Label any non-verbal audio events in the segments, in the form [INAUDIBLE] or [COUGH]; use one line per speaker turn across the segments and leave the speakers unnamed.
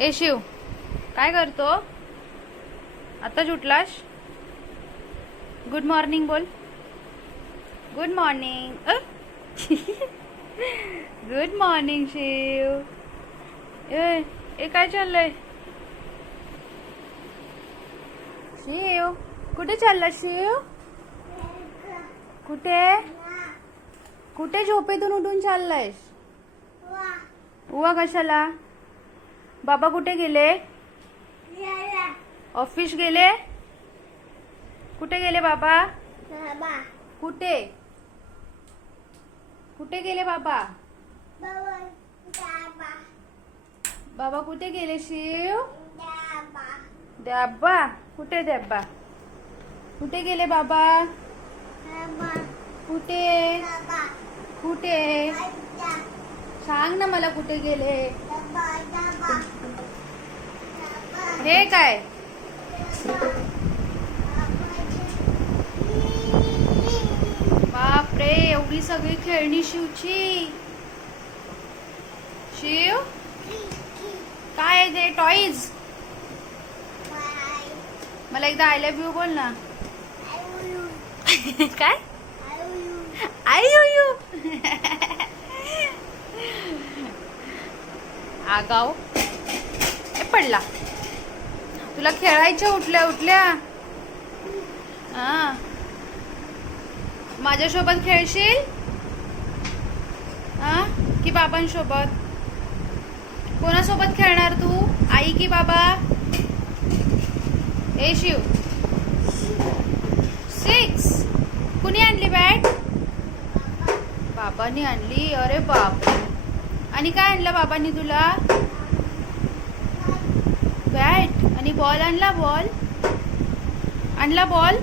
ए शिव. काय करतो? आता उठलास? गुड मॉर्निंग बोल. Good morning good morning Shiv. ए ए काय चाललंय? शिव कुठे चालला शिव? कुठे? कुठे झोपेतून उठून चाललायस? उवा कशाला? बाबा कुठे गेले? ऑफिस गेले? कुठे गेले बाबा? कुठे? कुठे गेले बाबा? बाबा कुठे गेले शिव? द्याब्बा. कुठे द्याब्बा? कुठे गेले बाबा? कुठे? कुठे? सांग ना मला कुठे गेले. हे काय? बापरे एवढी सगळी खेळणी शिवची. शिव? काय आहे ते? टॉईज मला एकदा आय लव्ह यू बोल ना. [LAUGHS] काय? आय यू यू आगाव. ए पडला. तुला खेळायच्या उठल्या उठल्या. हा माझ्यासोबत खेळशील? हा की बाबांसोबत? कोणासोबत खेळणार तू? आई की बाबा? ए शिव. सिक्स कुणी आणली बॅट? बाबांनी आणली. अरे बाप आणि काय आणलं बाबांनी तुला? बॅट. आणि बॉल आणला बॉल? आणला बॉल?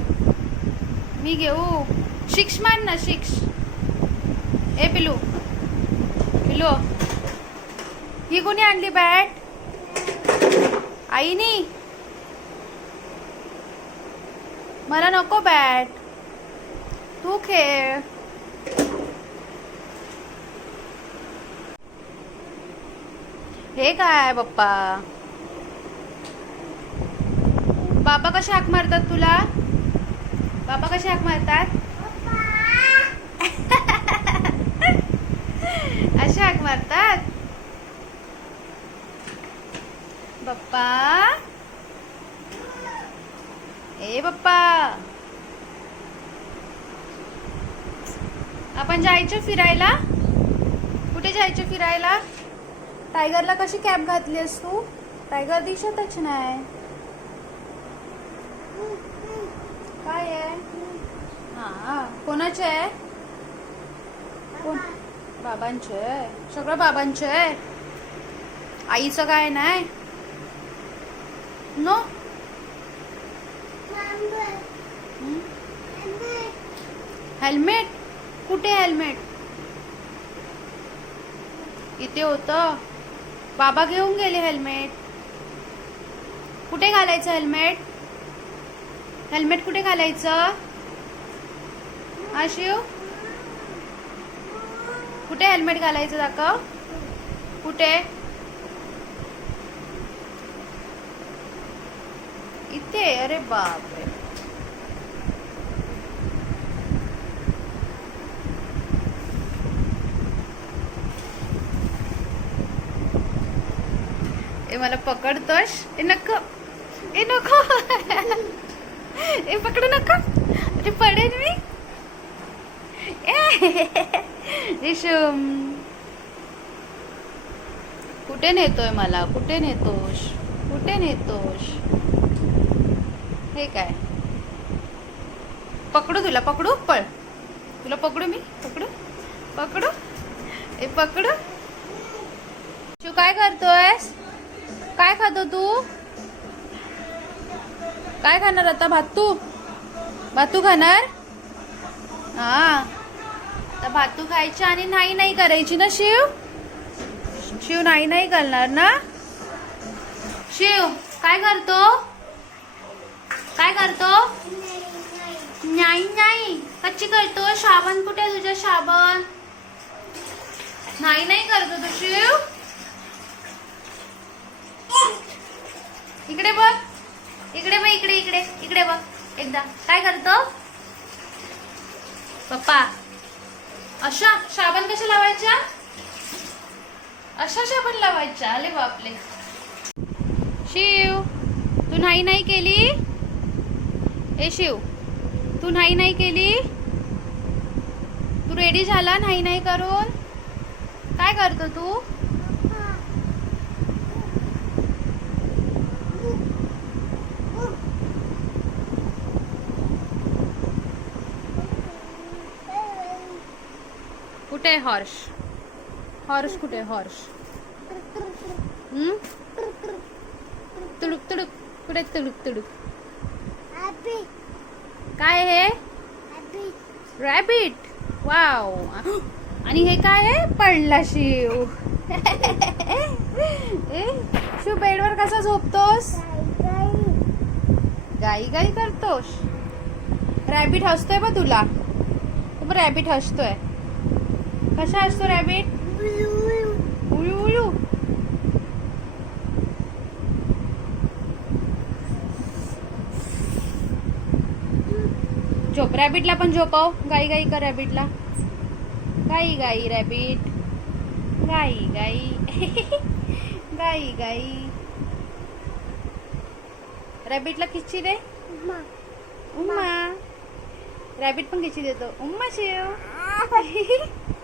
मी घेऊ. शिक्ष मान ना शिक्ष. ए पिलू. पिलू. ही कोणी आणली बॅट? आईनी. मला नको बॅट. तू खेळ. हे काय पप्पा? बाबा कसे हाक मारतात तुला? बाबा कसे हाक मारतात? असे हाक मारतात? बाप्पा ए बाप्पा आपण जायचं फिरायला? कुठे जायचं फिरायला? टायगरला कशी कॅप घातली आहेस तू? टायगर दिसतच नाही. काय आहे? हा कोणाचे आहे? कोण? बाबांचे आहे. सगळं बाबांचे आहे. आईचं काय नाही? नो? हेल्मेट? कुठे हेल्मेट? इथे होतं. बाबा घेऊन गेले हेल्मेट. कुठे घालायचं हेल्मेट? हेल्मेट कुठे घालायचं? हा शिव कुठे हेल्मेट घालायचं दाखव? कुठे? इथे. अरे बापरे. ए मला पकडतोस? ए नको. ए नको. ए पकडू नको. अरे पडेल मी? ए कुठे नेतोय मला? कुठे नेतोस? कुठे नेतोस? हे काय? पकडू तुला पकडू? पळ. तुला पकडू मी? पकडू? पकडू? ए पकडू? तू काय करतोयस? काय खातो तू? काय खाणार आता? भातू? भातू खाणार? हा. आता भातू खायची आणि नाही नाही करायची ना शिव? शिव नाही नाही करणार ना? शिव काय करतो? काय करतो? नाही नाही. कच्ची करतो? शाबण कुठे तुझ्या शाबण? नाही नाही करतो तू शिव? इकडे बघ. इकडे बघ इकडे इकडे इकडे बघ. एकदा. काय करतो? पप्पा. अशा साबण कशा लावायच्या? अशा साबण लावायच्या. आले बापले. शिव तू नाही नाही केली? ए शिव तू नाही नाही केली? तू रेडी झाला? नाही नाही करून? काय करतो तू? कुठे आहे हॉर्श हॉर्श कुठे आहे? हॉर्स तुडुक तुडुक. कुठे तुडुक तुडुक? काय हे? रॅबिट वाव आणि हे काय आहे पडला शिव. ए, शिव बेडवर कसा झोपतोस? गाई गाई करतोस? रॅबिट हसतोय बा तुला. तू रॅबिट हसतोय. कसा हसतो रॅबिट उळू उळू झोप रॅबिटला पण झोपव. गाई गाई कर रॅबिटला गाई गाई रॅबिट गाई गाई. [LAUGHS] गाई गाई. रॅबिटला खिच्ची दे. उम्मा रॅबिट पण खिची देतो. उम्मा शिव. [LAUGHS]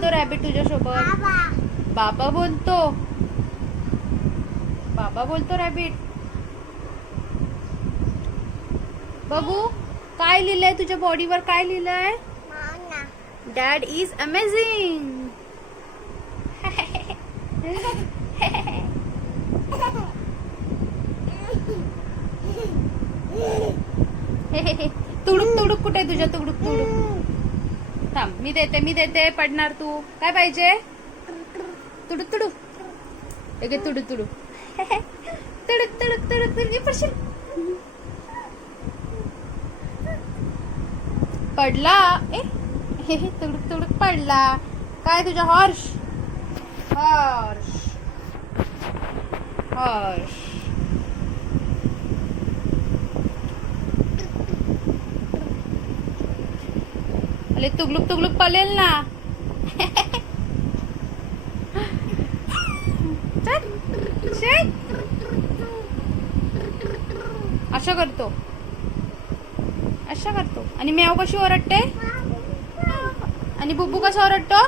बोलतो रॅबिट तुझ्यासोबत? बाबा. बोलतो. बाबा बोलतो रॅबिट बघू काय लिहिलंय तुझ्या बॉडीवर काय लिहिलंय? डॅड इज़ अमेझिंग तुडुक तुडुक कुठे तुझ्या? तुडुक तुडुक. थांब मी देते मी देते पडणार तू. काय पाहिजे? तुडू तुडू एक तुडू तुडू तुडुक तुडुक तुडुक तुडुक पडशील. पडला? ए हे तुडूक पडला. काय तुझा हर्ष? हर्ष. हर्ष. अरे तुगलुक तुगलुक पलेल ना. अशा करतो. अशा करतो. आणि मेव कशी ओरडते? आणि बुब्बू कसा ओरडतो?